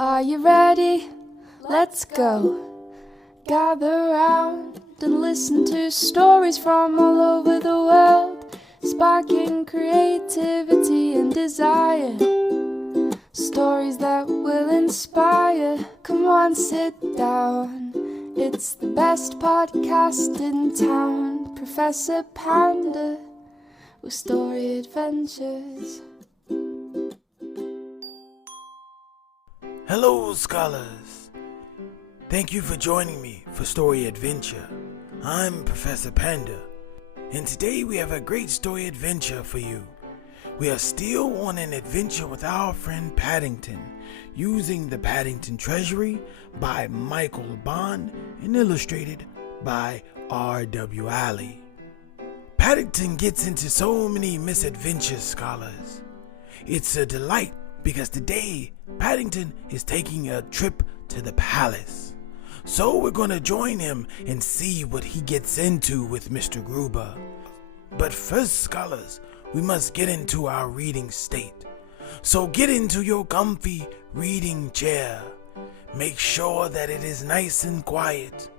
Are you ready? Let's go. Gather round and listen to stories from all over the world, sparking creativity and desire. Stories that will inspire. Come on, sit down. It's the best podcast in town. Professor Panda with story adventures. Hello, scholars. Thank you for joining me for Story Adventure. I'm Professor Panda, and today we have a great story adventure for you. We are still on an adventure with our friend Paddington, using the Paddington Treasury by Michael Bond and illustrated by R.W. Alley. Paddington gets into so many misadventures, scholars. It's a delight because today Paddington is taking a trip to the palace. So we're going to join him and see what he gets into with Mr. Gruber. But first, scholars, we must get into our reading state. So get into your comfy reading chair. Make sure that it is nice and quiet.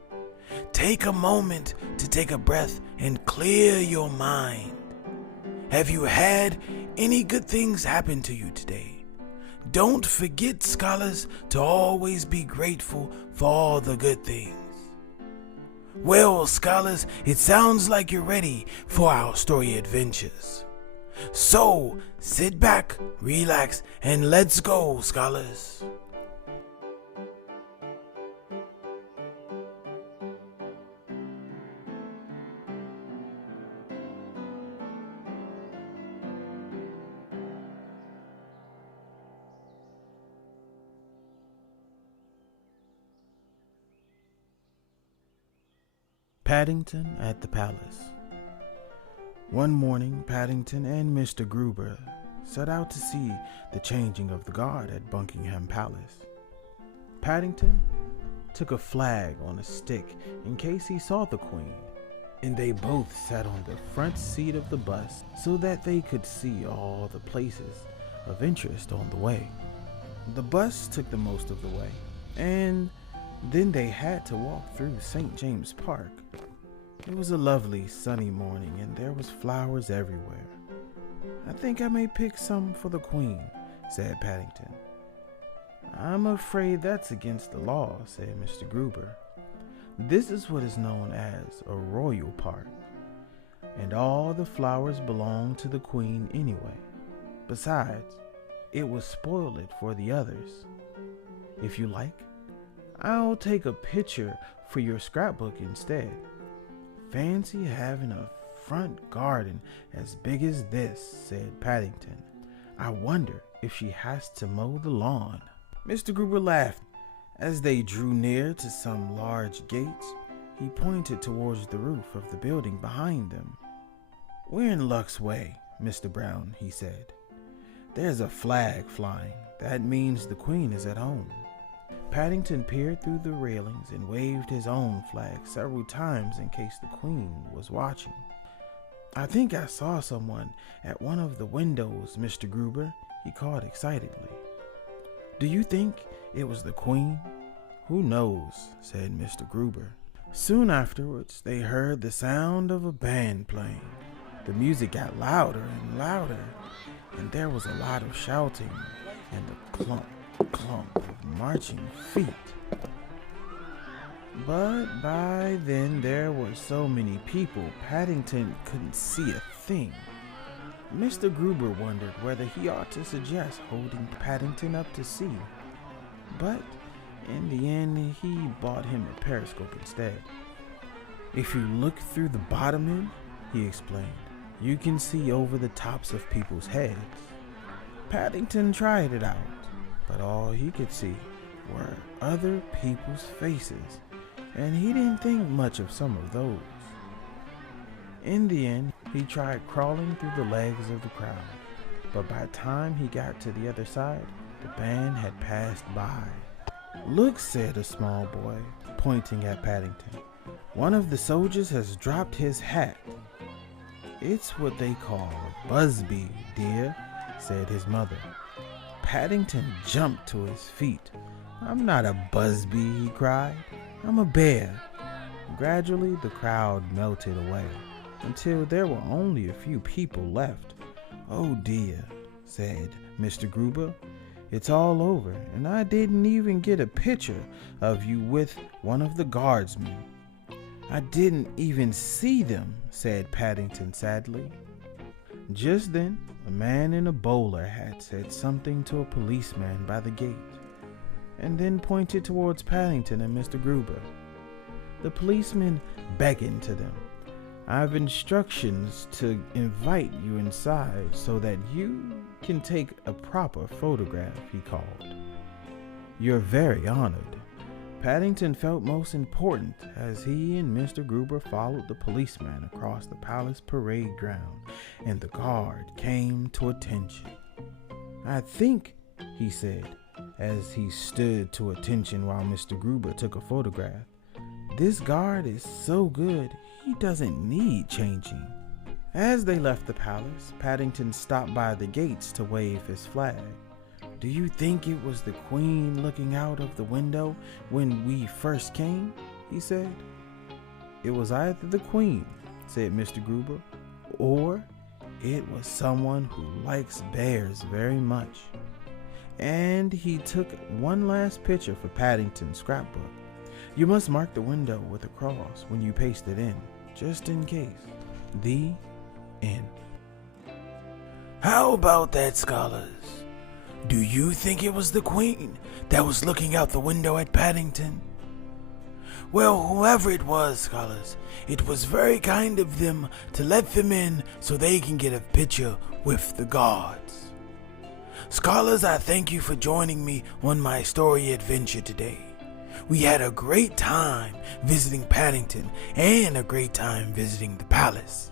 Take a moment to take a breath and clear your mind. Have you had any good things happen to you today? Don't forget, scholars, to always be grateful for all the good things. Well, scholars, it sounds like you're ready for our story adventures. So, sit back, relax, and let's go, scholars. Paddington at the Palace. One morning, Paddington and Mr. Gruber set out to see the changing of the guard at Buckingham Palace. Paddington took a flag on a stick in case he saw the Queen, and they both sat on the front seat of the bus so that they could see all the places of interest on the way. The bus took the most of the way, and then they had to walk through St. James Park. It was a lovely sunny morning and there was flowers everywhere. I think I may pick some for the Queen, said Paddington. I'm afraid that's against the law, said Mr. Gruber. This is what is known as a royal park, and all the flowers belong to the Queen anyway. Besides, it would spoil it for the others. If you like, I'll take a picture for your scrapbook instead. Fancy having a front garden as big as this, said Paddington. I wonder if she has to mow the lawn. Mr. Gruber laughed. As they drew near to some large gates, he pointed towards the roof of the building behind them. We're in Luck's Way, Mr. Brown, he said. There's a flag flying. That means the Queen is at home. Paddington peered through the railings and waved his own flag several times in case the Queen was watching. I think I saw someone at one of the windows, Mr. Gruber, he called excitedly. Do you think it was the Queen? Who knows, said Mr. Gruber. Soon afterwards, they heard the sound of a band playing. The music got louder and louder, and there was a lot of shouting and a clump of marching feet. But by then there were so many people, Paddington couldn't see a thing. Mr. Gruber wondered whether he ought to suggest holding Paddington up to see, but in the end he bought him a periscope instead. If you look through the bottom end, he explained, you can see over the tops of people's heads. Paddington tried it out, but all he could see were other people's faces, and he didn't think much of some of those. In the end, he tried crawling through the legs of the crowd, but by the time he got to the other side, the band had passed by. Look, said a small boy, pointing at Paddington. One of the soldiers has dropped his hat. It's what they call a busby, dear, said his mother. Paddington jumped to his feet. "I'm not a busbee," he cried. "I'm a bear." Gradually, the crowd melted away until there were only a few people left. "Oh dear," said Mr. Gruber. "It's all over, and I didn't even get a picture of you with one of the guardsmen." "I didn't even see them," said Paddington sadly. Just then, a man in a bowler hat said something to a policeman by the gate, and then pointed towards Paddington and Mr. Gruber. The policeman beckoned to them. "I've instructions to invite you inside so that you can take a proper photograph," he called. "You're very honored." Paddington felt most important as he and Mr. Gruber followed the policeman across the palace parade ground, and the guard came to attention. "I think," he said, as he stood to attention while Mr. Gruber took a photograph, "this guard is so good, he doesn't need changing." As they left the palace, Paddington stopped by the gates to wave his flag. "Do you think it was the Queen looking out of the window when we first came?" he said. "It was either the Queen," said Mr. Gruber, "or it was someone who likes bears very much." And he took one last picture for Paddington's scrapbook. "You must mark the window with a cross when you paste it in, just in case." The end. How about that, scholars? Do you think it was the Queen that was looking out the window at Paddington? Well, whoever it was, scholars, it was very kind of them to let them in so they can get a picture with the guards. Scholars, I thank you for joining me on my story adventure today. We had a great time visiting Paddington and a great time visiting the palace.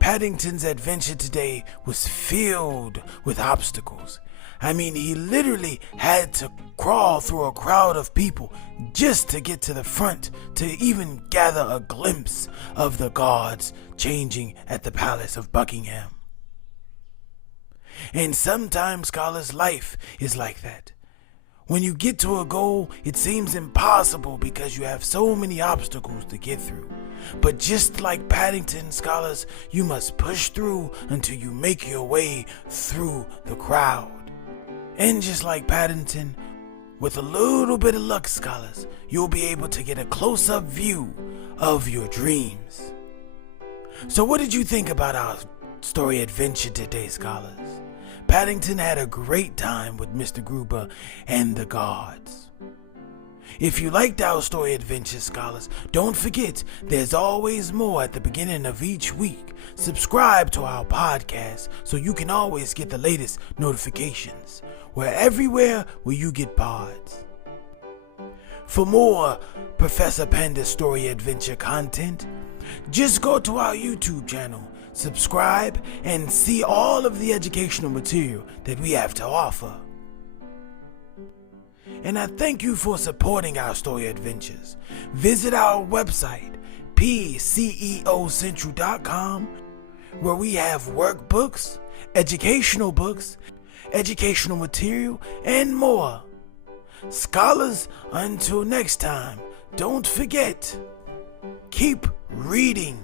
Paddington's adventure today was filled with obstacles. I mean, he literally had to crawl through a crowd of people just to get to the front to even gather a glimpse of the guards changing at the Palace of Buckingham. And sometimes, scholars, life is like that. When you get to a goal, it seems impossible because you have so many obstacles to get through. But just like Paddington, scholars, you must push through until you make your way through the crowd. And just like Paddington, with a little bit of luck, scholars, you'll be able to get a close-up view of your dreams. So what did you think about our story adventure today, scholars? Paddington had a great time with Mr. Gruber and the guards. If you liked our story adventure, scholars, don't forget there's always more at the beginning of each week. Subscribe to our podcast so you can always get the latest notifications. We're everywhere where you get pods. For more Professor Panda story adventure content, just go to our YouTube channel, subscribe, and see all of the educational material that we have to offer. And I thank you for supporting our story adventures. Visit our website, pceocentral.com, where we have workbooks, educational books, educational material, and more. Scholars, until next time, don't forget, keep reading.